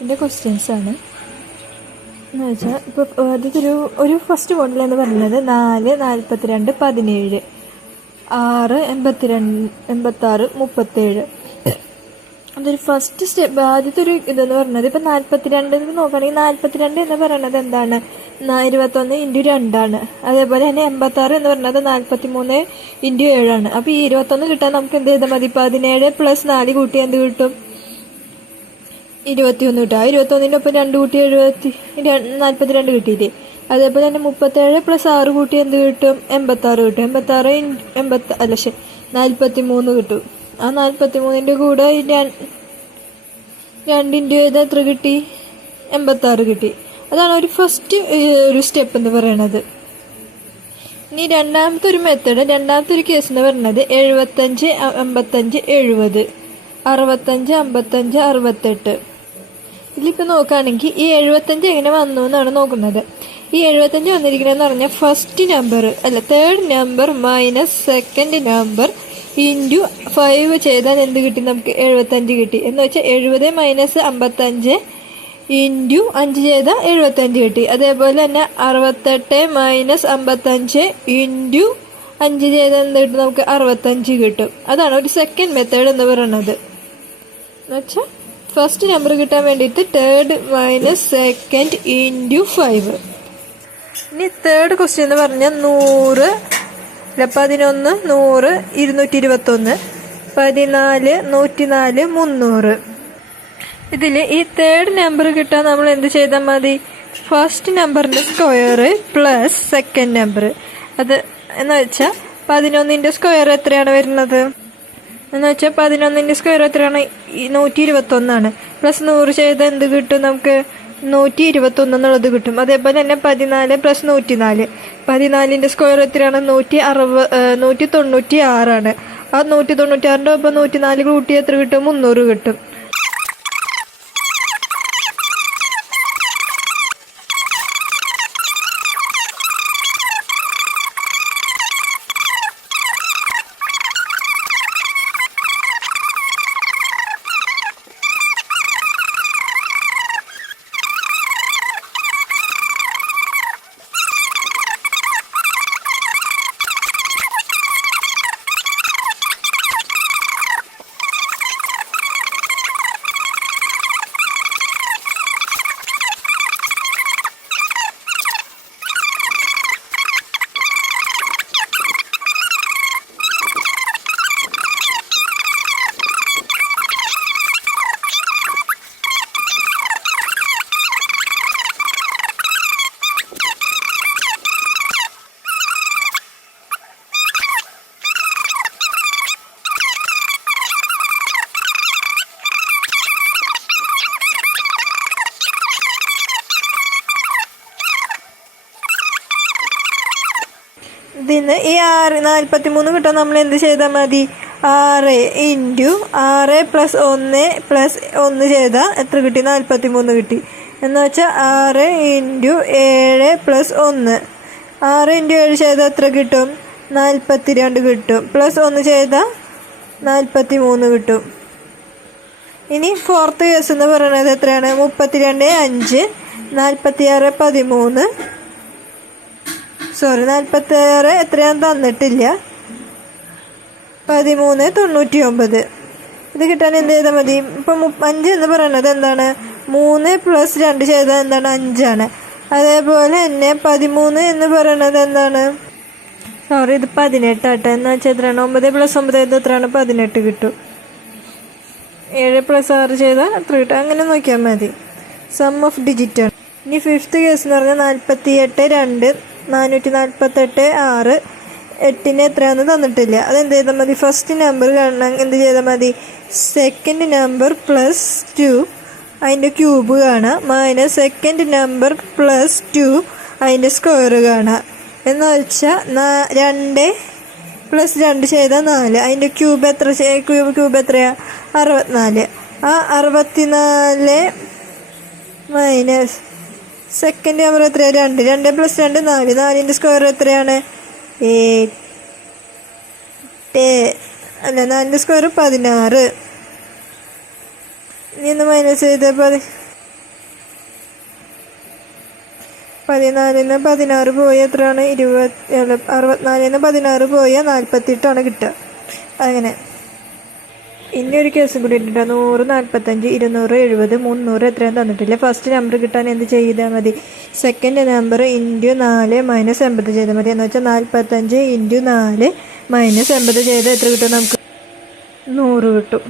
ഇതിൻ്റെ ക്വസ്റ്റ്യൻസ് ആണ് എന്ന് വെച്ചാൽ ഇപ്പോൾ ആദ്യത്തെ ഒരു ഫസ്റ്റ് മോഡൽ എന്ന് പറയുന്നത് 4, 42, 17, 6, 86, 37. അതൊരു ഫസ്റ്റ് സ്റ്റെപ്പ്. ആദ്യത്തെ ഒരു ഇതെന്ന് പറയുന്നത് ഇപ്പം 42 നോക്കുകയാണെങ്കിൽ 42 എന്ന് പറയുന്നത് എന്താണ്? 21 × 2 അതേപോലെ തന്നെ 86 എന്ന് പറയുന്നത് 43 × 7 അപ്പോൾ ഈ 21 കിട്ടാൻ നമുക്ക് എന്ത് ചെയ്താൽ മതി? 17 + 4 കൂട്ടി എന്ത് കിട്ടും? 21 കിട്ടും. 21ൻ്റെ ഒപ്പം 2 കൂട്ടി 42 കിട്ടിയില്ലേ? അതേപോലെ തന്നെ 37 + 6 കൂട്ടി എന്ത് കിട്ടും? 86 കിട്ടും. 43 കിട്ടും. ആ 43ൻ്റെ കൂടെ 2 × എത്ര കിട്ടി? 86 കിട്ടി. അതാണ് ഒരു ഫസ്റ്റ് ഒരു സ്റ്റെപ്പ് എന്ന് പറയുന്നത്. ഇനി രണ്ടാമത്തെ ഒരു മെത്തേഡ്, രണ്ടാമത്തെ ഒരു കേസ് എന്ന് പറയുന്നത് 75, 55, 70, 65, 55, 68. ഇതിലിപ്പോൾ നോക്കുകയാണെങ്കിൽ ഈ 75 എങ്ങനെ വന്നു എന്നാണ് നോക്കുന്നത്. ഈ 75 വന്നിരിക്കണമെന്ന് പറഞ്ഞാൽ first number third number minus second number into 5 ചെയ്താൽ എന്ത് കിട്ടി? നമുക്ക് 75 കിട്ടി. എന്ന് വെച്ചാൽ 70 - 55 ഇൻറ്റു 5 ചെയ്താൽ 75 കിട്ടി. അതേപോലെ തന്നെ 68 - 55 ഇൻറ്റു 5 ചെയ്താൽ എന്ത് കിട്ടും? നമുക്ക് 65 കിട്ടും. അതാണ് ഒരു സെക്കൻഡ് മെത്തേഡ് എന്ന് പറയുന്നത്. എന്നുവെച്ചാൽ ഫസ്റ്റ് നമ്പർ കിട്ടാൻ വേണ്ടിയിട്ട് തേർഡ് മൈനസ് സെക്കൻഡ് ഇൻറ്റു 5. ഇനി തേർഡ് ക്വസ്റ്റ്യൻ എന്ന് പറഞ്ഞാൽ 100, 11, 100, 221, 14, 104, 300. ഇതിൽ ഈ തേർഡ് നമ്പർ കിട്ടാൻ നമ്മൾ എന്ത് ചെയ്താൽ മതി? ഫസ്റ്റ് നമ്പറിൻ്റെ സ്ക്വയർ പ്ലസ് സെക്കൻഡ് നമ്പർ. അത് എന്ന് വെച്ചാൽ 11ൻ്റെ സ്ക്വയർ എത്രയാണ് വരുന്നത്? എന്ന് വെച്ചാൽ 11ൻ്റെ സ്ക്വയർ എത്രയാണ്? 121 പ്ലസ് 100 ചെയ്താൽ എന്ത് കിട്ടും? നമുക്ക് 121 എന്നുള്ളത് കിട്ടും. അതേപോലെ തന്നെ 14 + 104, 14ൻ്റെ സ്ക്വയർ എത്രയാണ്? 196. ആ 196ൻ്റെ ഒപ്പം 104 കൂട്ടി എത്ര കിട്ടും? 300 കിട്ടും. ഇതിന് ഈ 43 കിട്ടാൻ നമ്മൾ എന്ത് ചെയ്താൽ മതി? 6 × 6 + 1 + 1 ചെയ്താൽ എത്ര കിട്ടി? 43 കിട്ടി. എന്ന് വെച്ചാൽ 6 × 7 + 1, 6 × 7 ചെയ്താൽ എത്ര കിട്ടും? 42 കിട്ടും. പ്ലസ് 1 ചെയ്താൽ 43 കിട്ടും. ഇനി ഫോർത്ത് കേസ് എന്ന് പറയുന്നത് എത്രയാണ്? 32, 5, 46, 13. 46 എത്രയാണെന്ന് തന്നിട്ടില്ല. 13, 99. ഇത് കിട്ടാൻ എന്ത് ചെയ്താൽ മതി? ഇപ്പം 5 എന്ന് പറയുന്നത് എന്താണ്? 3 + 2 ചെയ്താൽ എന്താണ്? 5. അതേപോലെ തന്നെ 13 എന്ന് പറയുന്നത് എന്താണ്? ഇത് 18 ആട്ടെ. എന്ന് വെച്ചാൽ എത്രയാണ്? 9 + 9 എത്രയാണ്? 18 കിട്ടും. 7 + 6 ചെയ്താൽ എത്ര കിട്ടും? അങ്ങനെ നോക്കിയാൽ മതി. സം ഓഫ് ഡിജിറ്റ് ആണ്. ഇനി ഫിഫ്ത്ത് കേസ് എന്ന് പറഞ്ഞാൽ 48, 2, 448, 6. 8 എത്രയാണെന്ന് തന്നിട്ടില്ല. അതെന്ത് ചെയ്താൽ മതി? ഫസ്റ്റ് നമ്പർ കാണണം. എന്ത് ചെയ്താൽ മതി? സെക്കൻഡ് നമ്പർ +2 അതിൻ്റെ ക്യൂബ് കാണാം, മൈനസ് സെക്കൻഡ് നമ്പർ +2 അതിൻ്റെ സ്ക്വയർ കാണാം. എന്ന് വെച്ചാൽ 2 + 2 ചെയ്താൽ 4. അതിൻ്റെ ക്യൂബ് എത്രയാണ്? 64. ആ 64 മൈനസ് സെക്കൻഡ് നമ്പർ എത്രയാണ്? 2. 2 + 2 4. 4ൻ്റെ സ്ക്വയർ എത്രയാണ്? 8. 4ൻ്റെ സ്ക്വയർ 16. ഇനി ഒന്ന് മൈനസ് ചെയ്താൽ 14 16 പോയ എത്രയാണ് 64 16 പോയ 48 കിട്ടുക. അങ്ങനെ ഇനി ഒരു കേസും കൂടി ഇട്ടിട്ട് 100 45 270 300 എത്രയും തന്നിട്ടില്ല. ഫസ്റ്റ് നമ്പർ കിട്ടാൻ എന്ത് ചെയ്താൽ മതി? സെക്കൻഡ് നമ്പർ ഇൻറ്റു 4 മൈനസ് 80 ചെയ്താൽ മതി. എന്ന് വെച്ചാൽ 45 ഇൻറ്റു 4 മൈനസ് 80 ചെയ്താൽ എത്ര കിട്ടും? നമുക്ക് 100 കിട്ടും.